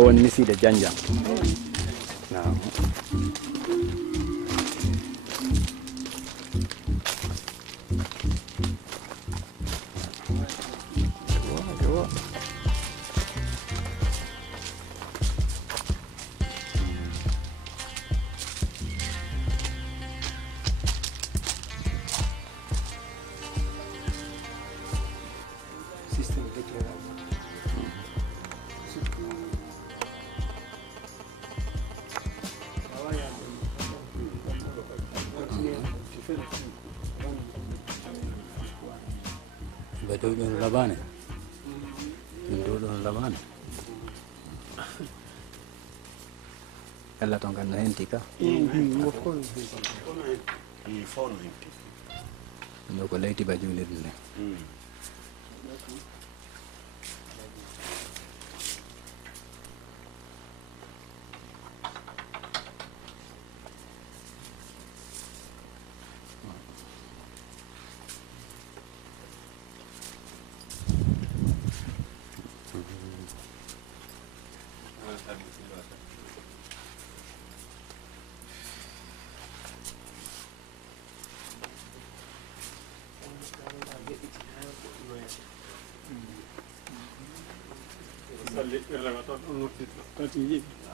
woni miside janjang. Naam. Betul dengan labane. Betul dengan labane. Ella tonkan hentika. Ndoko leyti ba julit ne.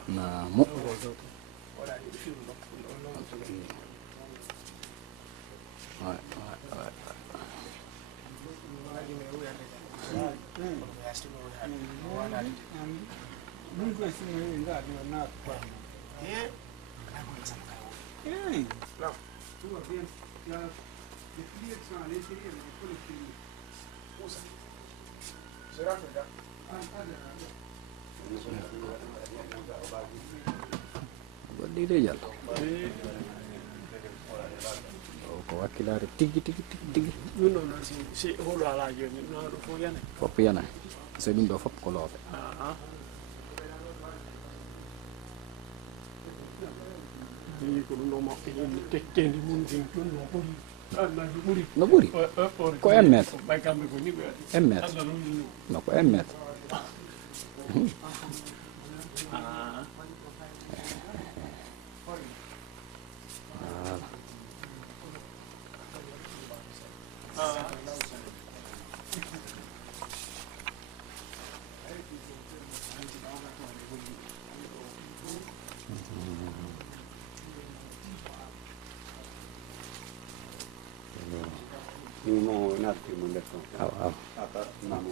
Namu. Dia jalan. Oh, kau wakil ada tinggi. Nuno si hola lagi ni, no rupiah ni. Rupiah ni, saya dulu dapat kalau. Ni kalau nama ini tekken di mungkin pun noburi. Noburi. Noburi. Kau emet. Baik kami pun ni. Emet. No, kau emet. Ni mau nanti mendekat. Apa nama?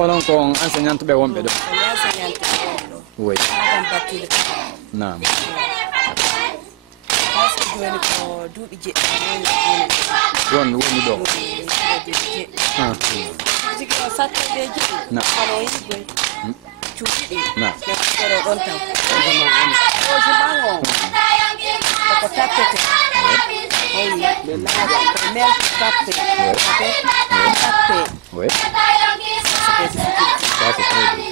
Orang kong enseignante be wonbe do. Oui. Naam. Won woni do. Oui. Ça c'est très bien.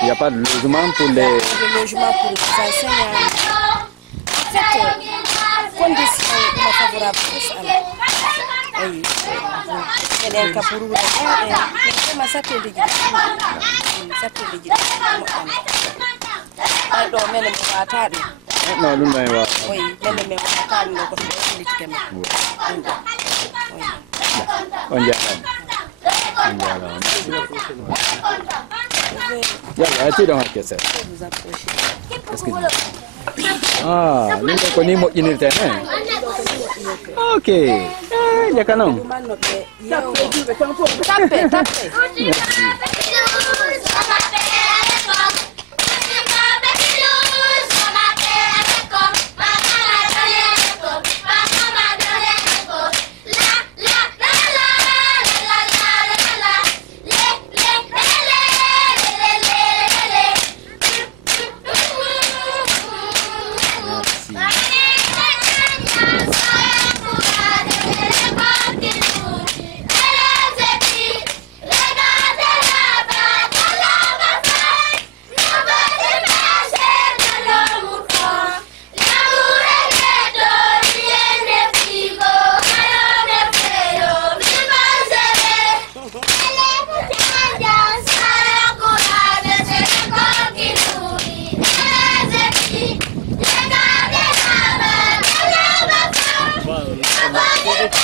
Il n'y a pas de logement pour les... logement pour les enseignants. En fait, conditions favorables pour ça. Oui. Il y a un cas pour vous. Ça te dit. Ça te dit. Pardon, mais le matin. Non, nous n'avons pas. Oui, mais le matin, nous avons fait on jalan. Ya, tu dah macam saya. Excuse-moi. Ah, ni kau ni mau ini teh, eh? Okay. Jakanon. Tapez, tapez.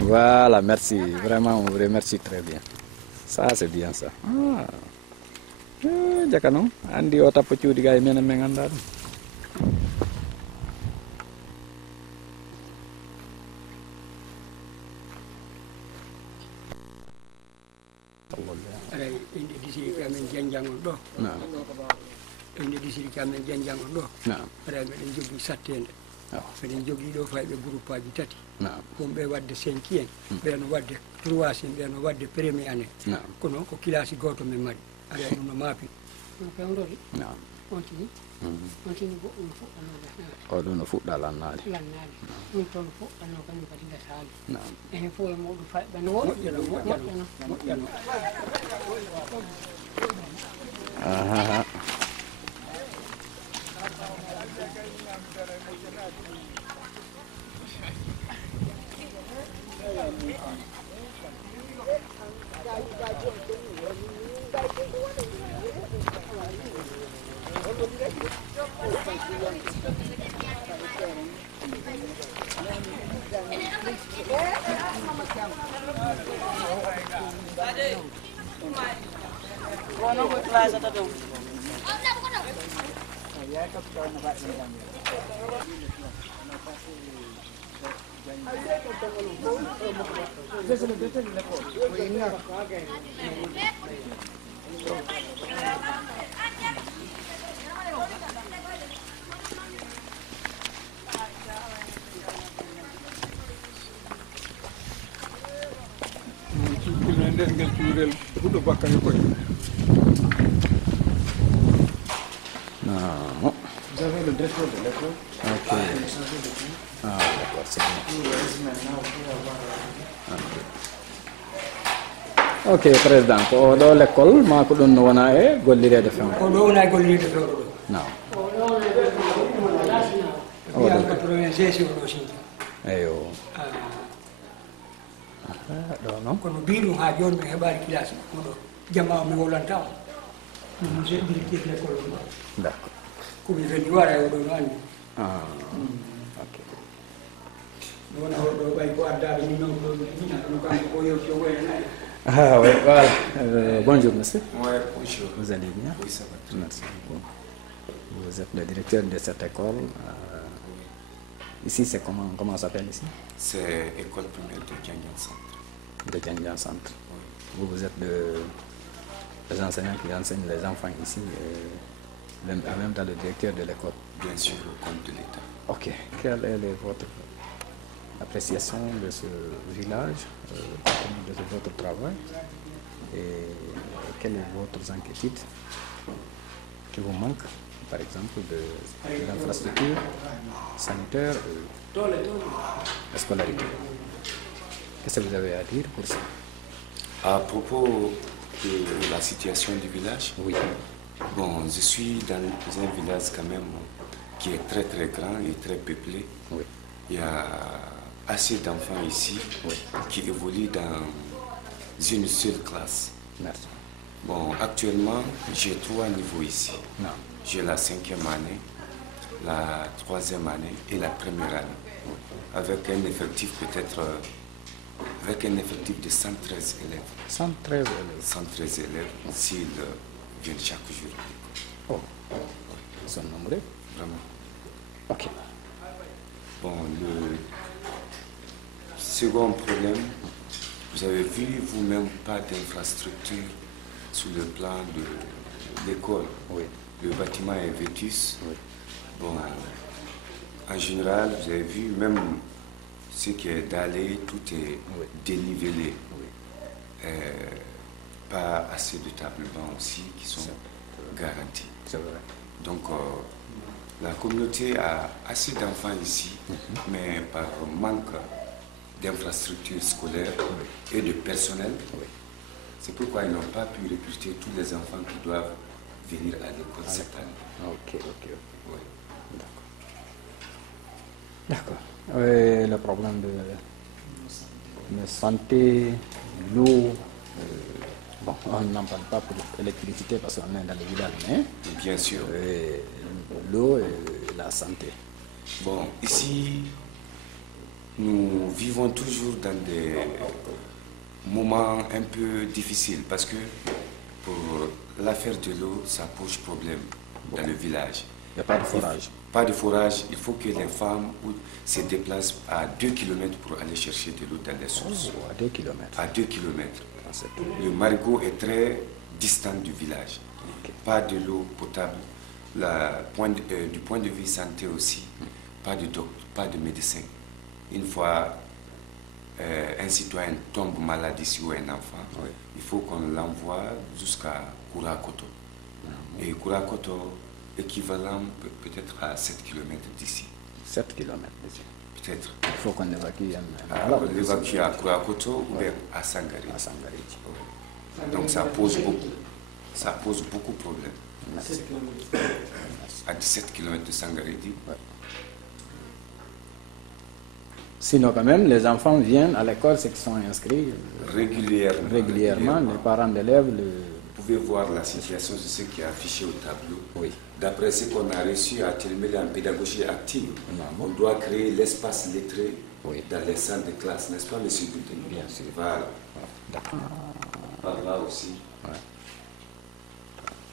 Voilà, merci. Vraiment, on vous remercie très bien. Ça, c'est bien ça. Ah. Jakanon, andi o tappo cuuɗi ga e menen men annda ɗum. aɗa inde disiri kamen janjangol ɗo inde disiri kamen janjangol ɗo aɗa meɗen jogui sattede meɗen jogui ɗo fayɓe groupe aji tati wonɓe wadde 5 en ɓeeno wadde 3 en ɓeeno wadde premier année ko noon ko kilasi goto men mari aɗa ɗum no maapi on pewdori on tini on tini bo ɗum fuɗɗanoga o ɗum no fuɗɗa lannade ɗum toon fuɗɗano kañum kadi gasali enen fof e muɗum fayɓe no moƴƴano moƴƴano nder cuurel huɗo bakkane koye non. Vous avez le directeur de l'école. Ok. Ah, d'accord, c'est bien. Ok, président, ko ɗo l'école ma ko ɗum no wona e gollirede fewde ko ɗo wona e gollirde fewɗo ɗo non wiya 96 ɗo sinti eyo ɗo noon kono mbiɗum ha joni mi heɓani classe koɗo jamma o mi wolanta o ɗum directeur de l'école ɗo d'accord komi fenni wara e oɗo no andi ok mi wona oɗo ɓay ko addaɓe ni noon ɗo ɗino kanko ko yewti o woyanayi. Ah oui, voilà. Bonjour monsieur. Ouais, bonjour. Vous allez bien? Oui, ça va. Merci beaucoup. Vous êtes le directeur de cette école. Ici, c'est comment ça s'appelle ici? C'est école primaire de Djanjan Centre. De Djanjan Centre. Oui. Vous êtes les enseignants qui enseignent les enfants ici, en même temps le directeur de l'école. Bien sûr, au compte de l'État. Ok. Quelle est votre appréciation de ce village, de votre travail, et quelles sont votre inquiétude qui vous manque, par exemple, de l'infrastructure sanitaire et scolarité? Qu'est-ce que vous avez à dire pour ça? À propos de la situation du village, oui. Bon, je suis dans un village quand même qui est très très grand et très peuplé. Oui. Il y a assez d'enfants ici qui évoluent dans une seule classe. Merci. Bon, actuellement, j'ai 3 niveaux ici. Non. J'ai la 5e année, la 3e année et la première année. Avec un effectif peut-être, avec un effectif de 113 élèves. 113 élèves. 113 élèves s'ils viennent chaque jour. Oh, ils sont nombreux. Vraiment. Ok. Bon, le second problème, Vous avez vu vous-même pas d'infrastructure sur le plan de l'école. Oui. Le bâtiment est vétus. Oui. Bon, en général, vous avez vu, même ce qui est dallé, tout est dénivelé. Oui. Pas assez de tables-bancs aussi qui sont garantis. C'est vrai. Donc, la communauté a assez d'enfants ici, mais par manque d'infrastructures scolaires et de personnel, c'est pourquoi ils n'ont pas pu recruter tous les enfants qui doivent venir à l'école cette année. Ok. Oui. D'accord. Le problème de santé, l'eau, bon, on n'en parle pas pour l'électricité parce qu'on est dans les villages, mais bien sûr. L'eau et la santé. Bon, ici, nous vivons toujours dans des moments un peu difficiles parce que pour l'affaire de l'eau, ça pose problème dans le village. Il n'y a pas de forage. Pas de forage. Il faut que les femmes se déplacent à 2 km pour aller chercher de l'eau dans les sources. Oh, à 2 km. À 2 km. Le marigot est très distant du village. Okay. Pas de l'eau potable. Du point de vue santé aussi, pas de docteur, pas de médecin. Une fois un citoyen tombe malade ici ou un enfant, il faut qu'on l'envoie jusqu'à Kurakoto. Et Kurakoto, équivalent peut-être à 7 km d'ici. 7 km d'ici. Peut-être. Il faut qu'on évacue On l'évacue à Kurakoto ou bien à Sangari. Donc ça pose beaucoup de problèmes. Merci. À 17 km de Sangaridi. Sinon, quand même, les enfants viennent à l'école, ceux qui sont inscrits régulièrement. Les parents d'élèves. Vous pouvez voir la situation de ce qui est affiché au tableau. Oui. D'après ce qu'on a reçu à Télémélé en pédagogie active, on doit créer l'espace lettré dans les salles de classe, n'est-ce pas, M. Bouteni? Bien sûr. Voilà. D'accord. Par là aussi. Ouais.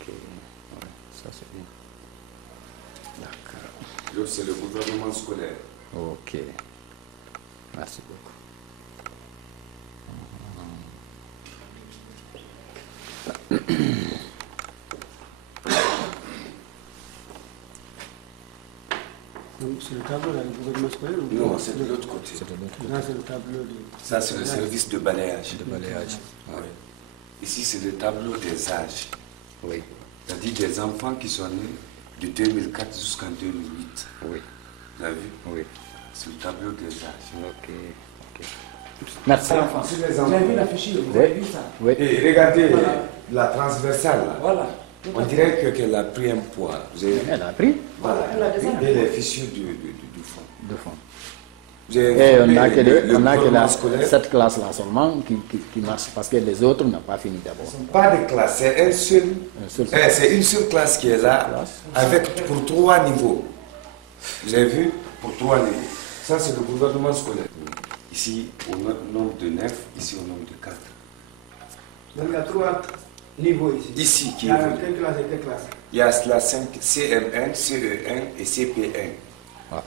Ok. Ouais. Ça, c'est bien. D'accord. C'est le gouvernement scolaire. Ok. Merci beaucoup. Donc c'est le tableau là, le gouvernement scolaire ou... Non, c'est de l'autre côté. Là, c'est le tableau de... Ça, c'est le service de balayage. De balayage. Oui. Ici, c'est le tableau des âges. Oui. C'est-à-dire des enfants qui sont nés de 2004 jusqu'en 2008. Oui. Vous avez vu? Oui. C'est le tableau des âges. Ok. Merci. Vous avez vu la fichier, vous avez vu ça? Oui. Et regardez la transversale là. Voilà. On dirait qu'elle a pris un poids. Vous avez vu? Elle a pris? Voilà, elle a pris. Et les fissures du fond. De fond. Et on a que cette classe-là seulement qui marche parce que les autres n'ont pas fini d'abord. Pas de classe, c'est une seule classe qui est là pour 3 niveaux. Vous avez vu? Pour 3 niveaux. Ça, c'est le gouvernement scolaire. Ici, au nombre de 9, ici, au nombre de 4. Donc, il y a 3 niveaux ici. Ici, qui il y a quelle classe et quelle classe? Il y a la 5, CM1, CE1 et CP1. Ah.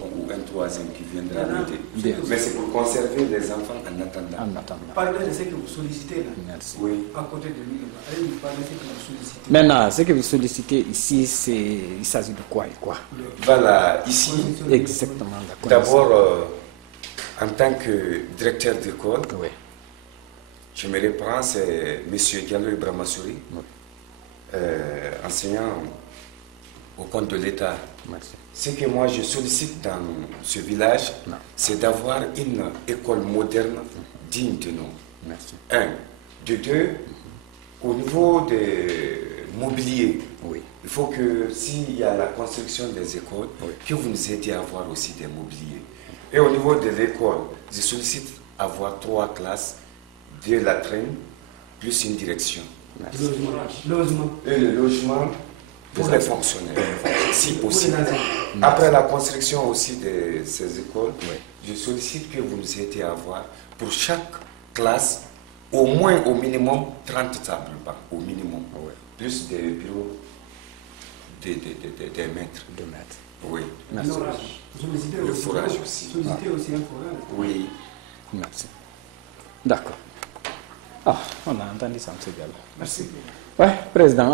Ou un troisième qui viendra l'aider. Mais c'est pour conserver les enfants en attendant. Parlez de ce que vous sollicitez là. Merci. Oui. À côté de lui, allez nous parler de ce que vous sollicitez. Maintenant, ce que vous sollicitez ici, il s'agit de quoi et quoi? Voilà, ici, exactement. D'abord, en tant que directeur d'école, oui. Je me reprends, c'est M. Diallo Ibramassouri, enseignant au compte de l'État. Merci. Ce que moi je sollicite dans ce village, c'est d'avoir une école moderne digne de nous. Merci. 1. De 2, au niveau des mobiliers, il faut que s'il y a la construction des écoles, que vous nous aidiez à avoir aussi des mobiliers. Et au niveau de l'école, je sollicite avoir 3 classes, 2 latrines, plus une direction. Logement. Et le logement pour les fonctionnaires, si possible. Après la construction aussi de ces écoles, je sollicite que vous nous aidiez à avoir pour chaque classe au moins au minimum 30 tables bancs, au minimum. Plus des bureaux des maîtres. De maîtres. Oui. Merci. Le forage aussi. Solliciter aussi un forage. Oui. Merci. D'accord. Ah, on a entendu ça, M. Diallo. Merci. Oui, Président.